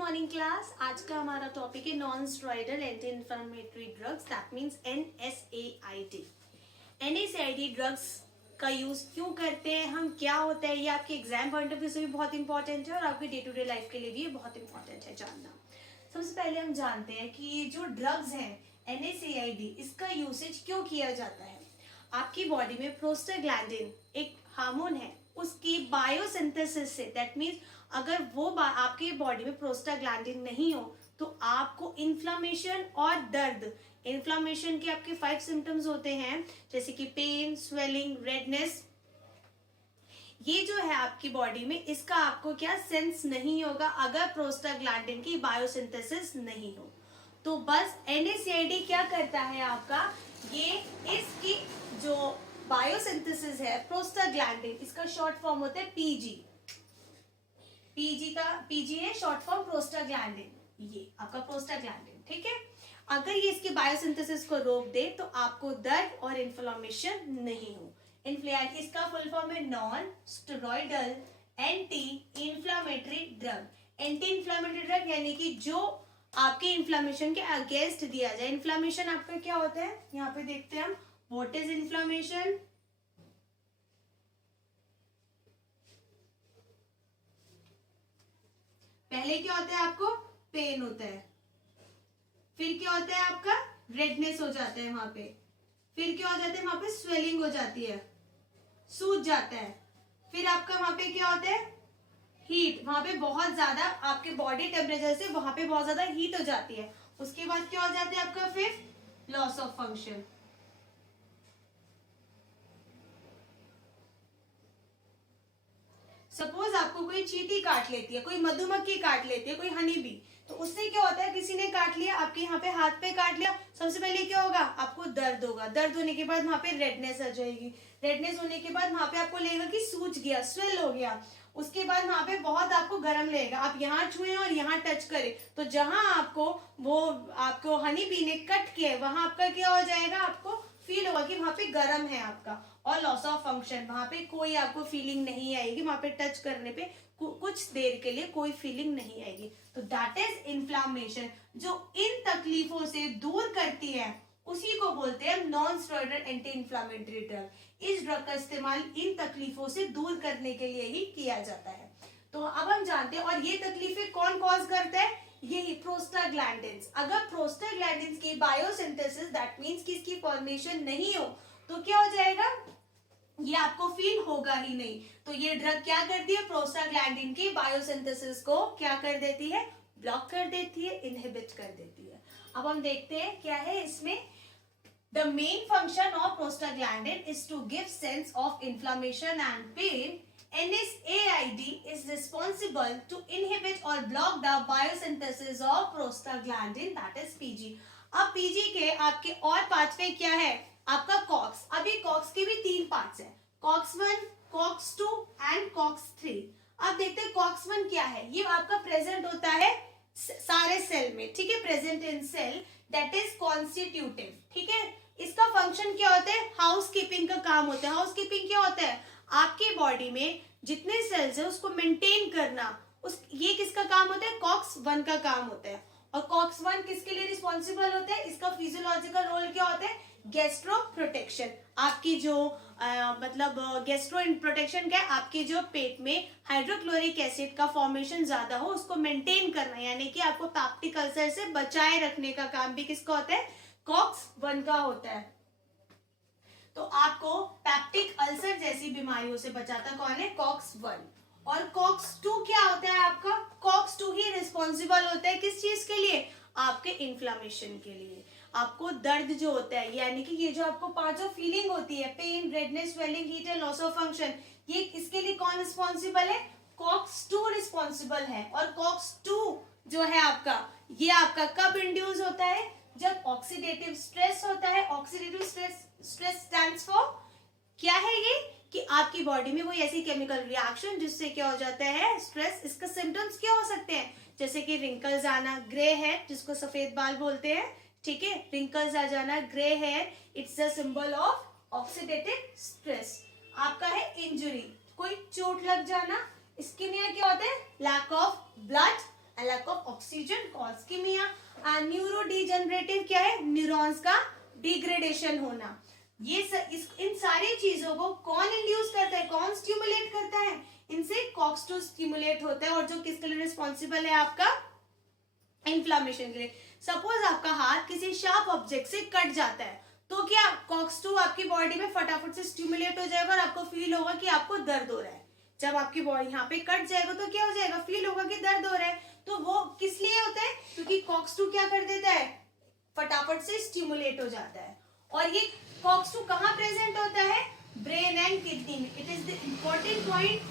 Morning class. आज का हमारा टॉपिक है non steroidal anti inflammatory drugs, that means NSAID। NSAID drugs का यूज क्यों करते हैं हम, क्या होता है, ये आपके एग्जाम पॉइंट ऑफ व्यू से भी बहुत इंपॉर्टेंट है और आपके डे टू डे लाइफ के लिए भी ये बहुत इंपॉर्टेंट है जानना। सबसे पहले हम जानते हैं कि ये जो ड्रग्स हैं NSAID, इसका यूसेज क्यों किया जाता है। आपकी बॉडी में प्रोस्टाग्लैंडिन एक हार्मोन है, उसकी बायोसिंथेसिस से, दैट मीन्स अगर वो आपके बॉडी में प्रोस्टाग्लैंडिन नहीं हो तो आपको इन्फ्लामेशन और दर्द, इन्फ्लामेशन के आपके 5 सिम्टम्स होते हैं जैसे कि पेन, स्वेलिंग, रेडनेस, ये जो है आपकी बॉडी में, इसका आपको क्या सेंस नहीं होगा अगर प्रोस्टाग्लैंडिन की बायोसिंथेसिस नहीं हो। तो बस NSAID क्या करता है आपका, ये इसकी जो बायोसिंथेसिस है प्रोस्टाग्लैंडिन, इसका शॉर्ट फॉर्म होता है PG है शॉर्ट फॉर्म प्रोस्टाग्लैंडिन, ये आपका प्रोस्टाग्लैंडिन, ठीक है। अगर ये इसकी बायोसिंथेसिस को रोक दे तो आपको दर्द और इन्फ्लेमेशन नहीं हो। इसका फुल फॉर्म है non steroidal anti inflammatory drug. Anti inflammatory drug यानी कि जो आपके इन्फ्लेमेशन के अगेंस्ट दिया जाए। इन्फ्लेमेशन आपका क्या होता है, यहाँ पे देखते हैं हम, व्हाट इज इन्फ्लेमेशन। पहले क्या होता है, आपको पेन होता है, फिर क्या होता है आपका रेडनेस हो जाता है वहां पे, फिर क्या हो जाता है वहां पे स्वेलिंग हो जाती है, सूज जाता है, फिर आपका वहां पे क्या होता है हीट, वहां पे बहुत ज्यादा आपके बॉडी टेम्परेचर से वहां पे बहुत ज्यादा हीट हो जाती है। उसके बाद क्या हो जाता है आपका फिर लॉस ऑफ फंक्शन। सपोज आपको कोई चींटी काट लेती है, कोई मधुमक्खी काट लेती है, कोई हनी बी, तो उससे क्या होता है, किसी ने काट लिया आपके यहाँ पे हाथ पे काट लिया, सबसे पहले क्या होगा, आपको दर्द होगा, दर्द होने के बाद वहां पे रेडनेस आ जाएगी, रेडनेस होने के बाद वहां पे आपको लगेगा कि सूज गया, स्वेल हो गया, उसके बाद वहां पे बहुत आपको गर्म लगेगा, आप यहाँ छुए और यहाँ टच करें तो जहां आपको हनी बी ने कट किया है वहां आपका क्या हो जाएगा, आपको फील होगा कि वहां पे गर्म है आपका। और लॉस ऑफ फंक्शन, वहां पे कोई आपको फीलिंग नहीं आएगी, वहां पे टच करने पे कुछ देर के लिए कोई फीलिंग नहीं आएगी। तो दैट इज इन्फ्लामेशन, जो इन तकलीफों से दूर करती है उसी को बोलते हैं non steroidal anti inflammatory drug. इस ड्रग का इस्तेमाल इन तकलीफों से दूर करने के लिए ही किया जाता है। तो अब हम जानते हैं, और ये तकलीफें कौन कॉज करता है, यही प्रोस्टाग्लैंडिन्स। अगर प्रोस्टाग्लैंडिन्स की बायोसिंथेसिस, दैट मींस कि इसकी फॉर्मेशन नहीं हो तो क्या हो जाएगा, ये आपको फील होगा ही नहीं। तो ये ड्रग क्या करती है, प्रोस्टाग्लैंडिन की बायोसिंथेसिस को क्या कर देती है, ब्लॉक कर देती है, इनहिबिट कर देती है। अब हम देखते हैं क्या है इसमें। The main function of prostaglandin is to give sense of inflammation and pain. NSAID is responsible to inhibit or block the biosynthesis of prostaglandin, that is PG. अब PG के आपके और पाथवे क्या है, आपका कॉक्स। अभी कॉक्स के भी 3 पार्ट्स हैं, कॉक्स 1, कॉक्स 2 एंड कॉक्स 3। अब देखते हैं कॉक्स 1 क्या है। ये आपका प्रेजेंट होता है सारे सेल में, ठीक है, present in cell, that is constitutive, ठीक है। इसका फंक्शन क्या होता है, हाउस कीपिंग का काम होता है। हाउस कीपिंग क्या होता है, आपकी बॉडी में जितने सेल्स है उसको मेंटेन करना, ये किसका काम होता है, कॉक्स 1 का काम होता है। और कॉक्स 1 किसके लिए रिस्पॉन्सिबल होता है, इसका फिजियोलॉजिकल रोल क्या होता है, गैस्ट्रो प्रोटेक्शन। आपकी जो गैस्ट्रो प्रोटेक्शन क्या है, आपके जो पेट में हाइड्रोक्लोरिक एसिड का फॉर्मेशन ज्यादा हो उसको मेंटेन करना, यानी कि आपको पैप्टिक अल्सर से बचाए रखने का काम भी किसका होता है, कॉक्स 1 का होता है। तो आपको पैप्टिक अल्सर जैसी बीमारियों से बचाता कौन है, कॉक्स 1। और कॉक्स 2 क्या होता है आपका, कॉक्स 2 ही रिस्पॉन्सिबल होता है किस चीज के लिए, आपके इन्फ्लामेशन के लिए। आपको दर्द जो होता है, यानी कि ये जो आपको 5 फीलिंग होती है, pain, redness, swelling, heat and loss of function, ये इसके लिए कौन रिस्पॉन्सिबल है, कॉक्स 2 रिस्पॉन्सिबल है। और कॉक्स 2 जो है आपका, ये आपका कब इंड्यूस होता है, जब ऑक्सीडेटिव स्ट्रेस होता है। ऑक्सीडेटिव स्ट्रेस स्टैंड्स फॉर क्या है ये, कि आपकी बॉडी में कोई ऐसी केमिकल रिएक्शन जिससे क्या हो जाता है, स्ट्रेस। इसका सिम्टम्स क्या हो सकते हैं, जैसे कि रिंकल्स आना, ग्रे हेयर जिसको सफेद बाल बोलते हैं, ठीक है, रिंकल्स आ जाना, grey hair, it's a symbol of oxidative stress. आपका है इंजुरी, कोई चोट लग जाना, इस्कीमिया क्या होता है, lack of blood lack of oxygen cause कीमिया। न्यूरो डिजेनरेटिव क्या है, न्यूरॉन्स का डिग्रेडेशन होना। ये इन सारी चीजों को कौन इंड्यूस करता है, कौन स्टिमुलेट करता है, इनसे कॉक्स-2 स्टिमुलेट होता है। और जो किसके लिए रिस्पॉन्सिबल है, आपका इन्फ्लामेशन के लिए। सपोज आपका हाथ किसी शार्प ऑब्जेक्ट से कट जाता है तो क्या कॉक्स-2 आपकी बॉडी में फटाफट से स्टिमुलेट हो जाएगा और आपको फील होगा कि आपको दर्द हो रहा है। जब आपकी बॉडी यहाँ पे कट जाएगा तो क्या हो जाएगा, फील होगा कि दर्द हो रहा है। तो वो किस लिए होता है, क्योंकि कॉक्स-2 क्या कर देता है, फटाफट से स्टिमुलेट हो जाता है। और ये कॉक्स-2 कहाँ प्रेजेंट होता है, ब्रेन एंड किडनी में। It is the important point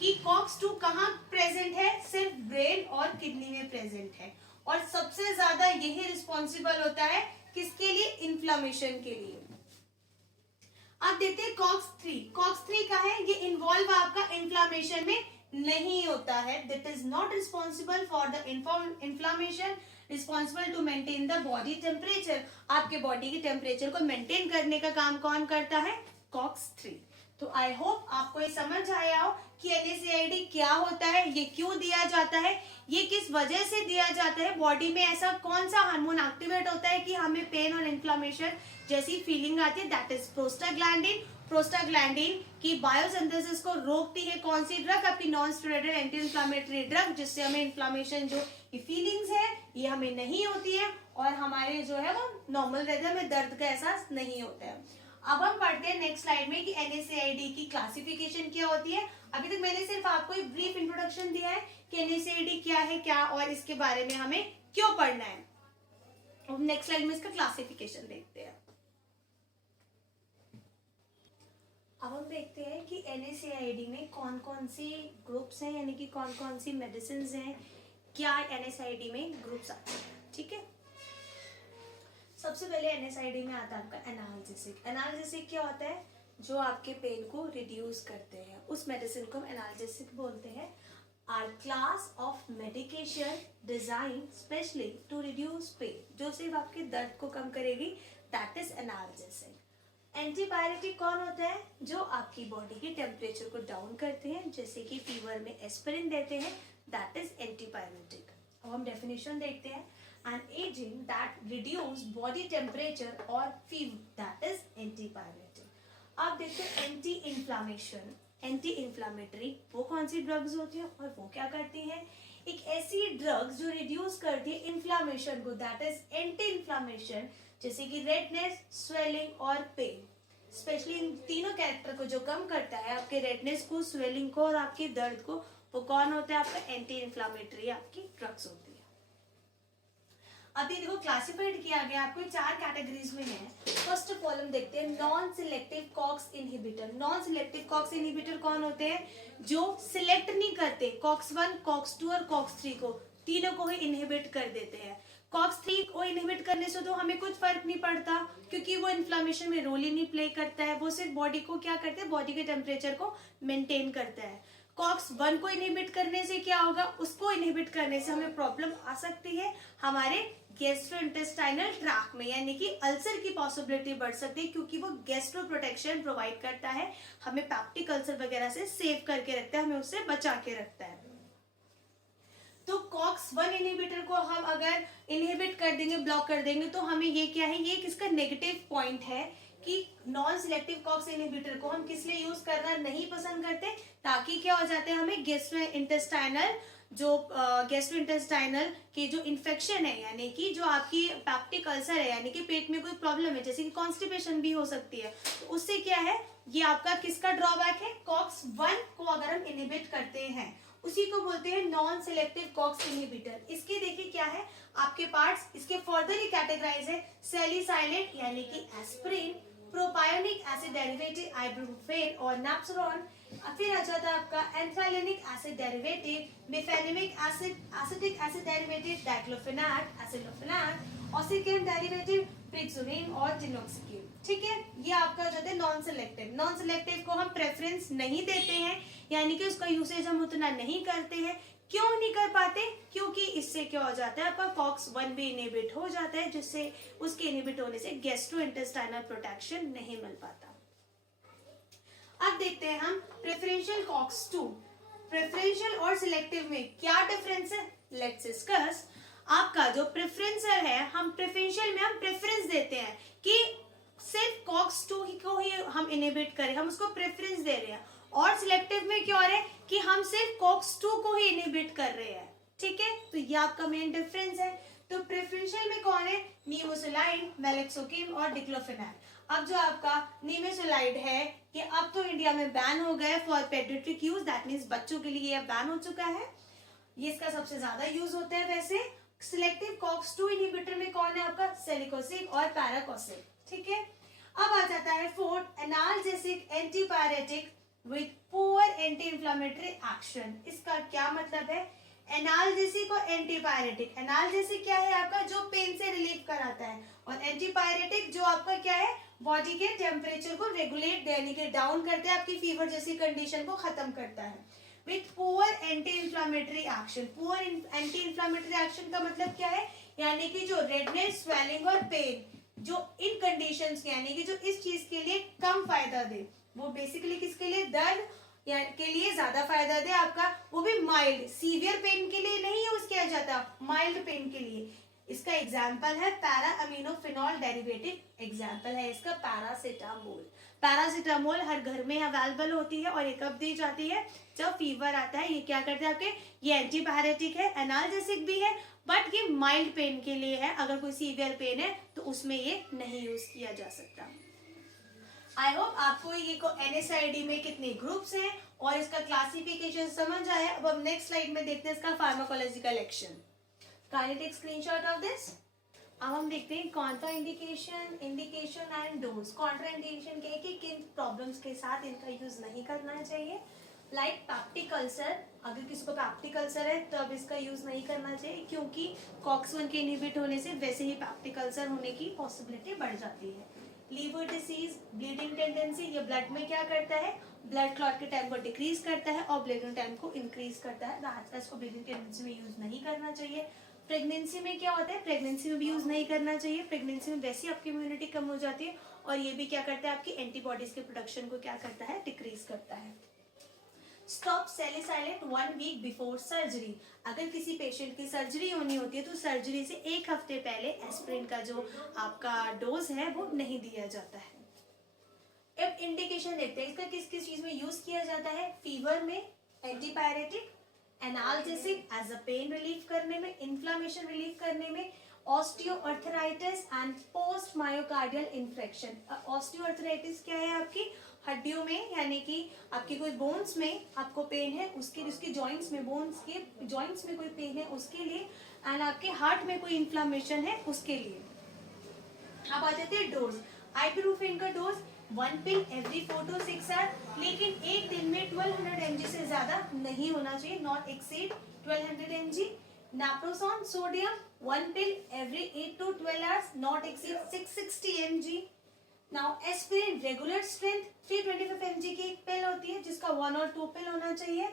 कि कॉक्स-2 कहाँ प्रेजेंट है, सिर्फ ब्रेन और किडनी में प्रेजेंट है। और सबसे ज्यादा यही रिस्पॉन्सिबल होता है किसके लिए, इन्फ्लामेशन के लिए। अब देखते हैं कॉक्स-3। कॉक्स-3 का है, ये इन्वॉल्व आपका इन्फ्लामेशन में नहीं होता है। That is not responsible for the inflammation, responsible to maintain the body temperature. आपके बॉडी के टेम्परेचर को मेंटेन करने का काम कौन करता है, कॉक्स-3। तो आई होप आपको ये समझ आया हो कि NSAID क्या होता है, ये क्यों दिया जाता है, ये किस वजह से दिया जाता है, बॉडी में ऐसा कौन सा हार्मोन एक्टिवेट होता है कि हमें पेन और इन्फ्लामेशन जैसी फीलिंग आती है, दैट इज प्रोस्टाग्लैंडिन। प्रोस्टाग्लैंडिन की बायोसिंथेसिस को रोकती है कौन सी ड्रग, आपकी non steroidal anti inflammatory drug, जिससे हमें इन्फ्लामेशन जो फीलिंग्स है ये हमें नहीं होती है और हमारे जो है वो नॉर्मल रहता है, हमें दर्द का एहसास नहीं होता है। अब हम पढ़ते हैं नेक्स्ट स्लाइड में कि NSAID की क्लासिफिकेशन क्या होती है। अभी तक मैंने सिर्फ आपको एक ब्रीफ इंट्रोडक्शन दिया है कि NSAID क्या है, क्या और इसके बारे में हमें क्यों पढ़ना है। अब नेक्स्ट स्लाइड में इसका क्लासिफिकेशन देखते हैं। अब हम देखते हैं कि NSAID में कौन कौन सी ग्रुप्स हैं, यानी कि कौन कौन सी मेडिसिन हैं, क्या NSAID में ग्रुप्स आते हैं। ठीक है, सबसे पहले NSAID में आता है आपका एनाल्जेसिक। एनाल्जेसिक क्या होता है, जो आपके पेन को रिड्यूस करते हैं, उस मेडिसिन को हम एनाल्जेसिक बोलते हैं। Are class of medication design specially to reduce pain, जो सिर्फ आपके दर्द को कम करेगी, दैट इज एनाल्जेसिक। एंटीबायोटिक कौन होता है, जो आपकी बॉडी के टेम्परेचर को डाउन करते हैं, जैसे कि फीवर में एस्पिरिन देते हैं, दैट इज एंटीबायोटिक। अब हम डेफिनेशन देखते हैं, an agent that reduce body temperature or fever, that is antibiotic। अब देखते हैं एंटी इन्फ्लामेशन, एंटी इन्फ्लामेटरी वो कौन सी ड्रग्स होती है और वो क्या करती है, एक ऐसी ड्रग्स जो रिड्यूस करती है इन्फ्लामेशन को, दैट इज एंटी इन्फ्लामेशन, जैसे कि रेडनेस, स्वेलिंग और पेन। स्पेशली इन तीनों कैरेक्टर को जो कम करता है, आपके रेडनेस को, स्वेलिंग को और आपके दर्द को, वो कौन होता है, आपका एंटी इन्फ्लामेटरी आपकी ड्रग्स होती है। अभी देखो क्लासिफाइड किया गया आपको 4 कैटेगरीज में है। फर्स्ट ऑफ ऑल हम देखते हैं non selective COX inhibitor. Non selective COX inhibitor कौन होते हैं, जो सिलेक्ट नहीं करते कॉक्स-1, कॉक्स-2 और कॉक्स-3 को, तीनों को ही इनहिबिट कर देते हैं। कॉक्स-3 को इनहिबिट करने से तो हमें कुछ फर्क नहीं पड़ता, क्योंकि वो इन्फ्लामेशन में रोल ही नहीं प्ले करता है, वो सिर्फ बॉडी को क्या करते हैं, बॉडी के टेम्परेचर को मेंटेन करता है। कॉक्स-1 को इनहिबिट करने से क्या होगा, उसको इनहिबिट करने से हमें प्रॉब्लम आ सकती है हमारे गैस्ट्रोइंटेस्टाइनल ट्रैक्ट में, यानी कि अल्सर की पॉसिबिलिटी बढ़ सकती है, क्योंकि वो गैस्ट्रो प्रोटेक्शन प्रोवाइड करता है, हमें पैप्टिक अल्सर वगैरह से सेव करके रखता है, हमें उससे बचा के रखता है। तो कॉक्स-1 इनहिबिटर को हम अगर इनहिबिट कर देंगे, ब्लॉक कर देंगे, तो हमें ये क्या है, ये किसका नेगेटिव पॉइंट है कि नॉन सिलेक्टिव कॉक्स इनहिबिटर को हम किस लिए यूज करना नहीं पसंद करते, ताकि क्या हो जाते हैं, हमें गैस्ट्रोइंटेस्टाइनल की जो इन्फेक्शन है, यानी कि जो आपकी पैप्टिक अल्सर है, यानी कि पेट में कोई प्रॉब्लम है, जैसे कि कॉन्स्टिपेशन भी हो सकती है, तो उससे क्या है, ये आपका किसका ड्रॉबैक है, कॉक्स-1 को अगर हम इनहिबिट करते हैं, उसी को बोलते हैं नॉन सिलेक्टिव कॉक्स इनहिबिटर। इसके देखिए क्या है आपके पार्ट्स, इसके फर्दर ही कैटेगराइज है सैलिसाइलेट यानी कि aspirin, propionic acid derivative ibuprofen और नैप्सोरॉन, फिर आ जाता है आपका anthranilic acid derivative, mefenamic acid, acetic acid derivative diclofenac, aceclofenac, oxicam derivative piroxicam और टिनोक्सिकिन। ठीक है, ये आपका जो है नॉन सिलेक्टिव। नॉन सिलेक्टिव को हम प्रेफरेंस नहीं देते हैं, यानी कि उसका यूसेज हम उतना नहीं करते हैं। क्यों नहीं कर पाते, क्योंकि इससे क्या हो जाता है, आपका कॉक्स-1 भी इनहिबिट हो जाता है, जिससे उसके इनहिबिट होने से गैस्ट्रोइंटेस्टाइनल प्रोटेक्शन नहीं मिल पाता। अब देखते हैं हम प्रेफरेंशियल कॉक्स-2। प्रेफरेंशियल और सिलेक्टिव में क्या डिफरेंस है, लेट्स डिस्कस। आपका जो प्रेफरेंशियल है, हम प्रेफरेंशियल में हम प्रेफरेंस देते हैं कि सिर्फ COX-2 को ही हम इनहिबिट करें, हम उसको प्रेफरेंस दे रहे हैं। और सिलेक्टिव में क्या हो रहा है कि हम सिर्फ COX-2 को ही इनहिबिट कर रहे हैं, ठीक है। तो ये आपका मेन डिफरेंस है। तो प्रेफरेंशियल में कौन है, निमेसुलाइड, मेलेक्सोकिम और डिक्लोफेनाक। अब जो आपका निमेसुलाइड है कि अब तो इंडिया में बैन हो गया for paediatric use, that means बच्चों के लिए बैन हो चुका है, ये इसका सबसे ज्यादा यूज होता है। वैसे सिलेक्टिव COX-2 इनहिबिटर में कौन है आपका, सेलिकोसिब और पैराकोसिब, ठीक है। अब आ जाता है fourth, analgesic antipyretic with poor anti inflammatory action. इसका क्या मतलब है, एनाल्जेसिक और एंटीपायरेटिक। एनाल्जेसिक क्या है आपका, जो पेन से रिलीफ कराता है, और एंटीपायरेटिक जो आपका क्या है, बॉडी के टेम्परेचर को रेगुलेट यानी कि डाउन करते हैं, आपकी फीवर जैसी कंडीशन को खत्म करता है। With poor anti inflammatory action. Poor anti inflammatory action का मतलब क्या है, यानी कि जो रेडनेस, स्वेलिंग और पेन जो इन कंडीशंस यानी कि जो इस चीज के लिए कम फायदा दे, वो बेसिकली किसके लिए, दर्द के लिए ज्यादा फायदा दे आपका, वो भी माइल्ड, सीवियर पेन के लिए नहीं यूज किया जाता, माइल्ड पेन के लिए। इसका एग्जाम्पल है पैरा अमीनोफिनॉल डेरिवेटिव, एग्जाम्पल है इसका पैरासिटामोल। पैरासिटामोल हर घर में अवेलेबल होती है और ये कब दी जाती है, जब फीवर आता है। ये क्या करते हैं आपके, ये एंटीपायरेटिक है, एनाल्जेसिक भी है, बट ये माइल्ड पेन के लिए है। अगर कोई सीवियर पेन है तो उसमें ये नहीं यूज किया जा सकता। आई होप आपको ये NSAID में कितने ग्रुप्स हैं और इसका क्लासिफिकेशन समझ आया। अब हम नेक्स्ट स्लाइड में देखते हैं इसका pharmacological action. Kindly take screenshot of this. अब हम देखते हैं contraindication, indication and dose. Contraindication क्या है कि किन प्रॉब्लम्स के साथ इनका यूज नहीं करना चाहिए, लाइक पैप्टिक अल्सर। अगर किसी को पैप्टिक अल्सर है तो अब इसका यूज नहीं करना चाहिए, क्योंकि COX-1 के इनहिबिट होने से वैसे ही पैप्टिक अल्सर होने की पॉसिबिलिटी बढ़ जाती है। लीवर डिसीज, ब्लीडिंग टेंडेंसी, ये ब्लड में क्या करता है, ब्लड क्लॉट के टाइम को डिक्रीज करता है और ब्लीडिंग टाइम को इंक्रीज करता है। इसको ब्लीडिंग टेंडेंसी में यूज नहीं करना चाहिए। प्रेगनेंसी में क्या होता है, प्रेगनेंसी में भी यूज नहीं करना चाहिए। प्रेगनेंसी में वैसे ही आपकी इम्यूनिटी कम हो जाती है और ये भी क्या करता है, आपकी एंटीबॉडीज के प्रोडक्शन को क्या करता है, डिक्रीज करता है। Stop salicylate 1 week before surgery. अगर किसी पेशेंट की सर्जरी होनी होती है तो सर्जरी से 1 हफ्ते पहले एस्पिरिन का जो आपका डोज है वो नहीं दिया जाता है। अब इंडिकेशन देखते हैं इसका किस किस चीज में यूज किया जाता है। फीवर में antipyretic, analgesic as a pain relief करने में, इन्फ्लामेशन रिलीफ करने में, osteoarthritis and post myocardial infection. Osteoarthritis क्या है, आपकी हड्डियों में यानी कि आपकी कोई बोन्स में आपको पेन है उसके उसके जॉइंट्स में, बोन्स के जॉइंट्स में कोई पेन है उसके लिए, एंड आपके हार्ट में कोई इन्फ्लामेशन है उसके लिए। अब आ जाते हैं डोज। आइबुप्रोफेन का dose 1 pill every 4 to 6 hour, लेकिन एक दिन में 1200 mg से ज्यादा नहीं होना चाहिए, not exceed 1200 mg। Naproxen sodium 1 pill every 8 to 12 hours, not exceed 660 mg। Now aspirin regular strength 325 mg की एक पिल होती है जिसका 1 और 2 पिल होना चाहिए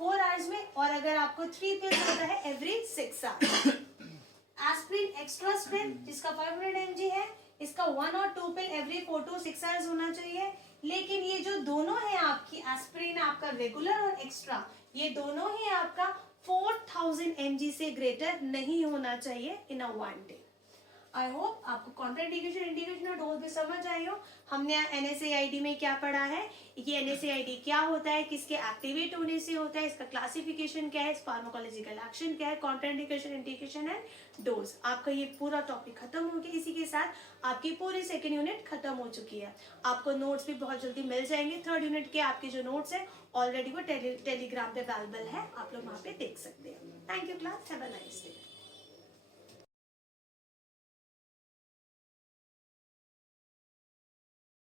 4 आवर्स में, और अगर आपको 3 पिल होता है every 6 hours. Aspirin extra strength जिसका 500 mg है, इसका 1 और 2 पिल एवरी 4 to 6 आवर्स होना चाहिए। लेकिन ये जो दोनों है आपकी एस्पिरिन आपका रेगुलर और एक्स्ट्रा, ये दोनों ही आपका 4000 mg से ग्रेटर नहीं होना चाहिए इन अ 1 डे। आई होप आपको कॉन्ट्राइंडिकेशन, इंडिकेशन और डोज भी समझ आई हो। हमने NSAID में क्या पढ़ा है, ये NSAID क्या होता है, किसके एक्टिवेट होने से होता है, इसका क्लासिफिकेशन क्या है, फार्माकोलॉजिकल एक्शन क्या है, कॉन्ट्राइंडिकेशन, इंडिकेशन एंड डोज। आपका ये पूरा टॉपिक खत्म हो गया। इसी के साथ आपकी पूरी सेकेंड यूनिट खत्म हो चुकी है। आपको नोट्स भी बहुत जल्दी मिल जाएंगे। थर्ड यूनिट के आपके जो नोट्स है ऑलरेडी वो टेलीग्राम पे अवेलेबल है, आप लोग वहाँ पे देख सकते हैं। Thank you class, have a nice day.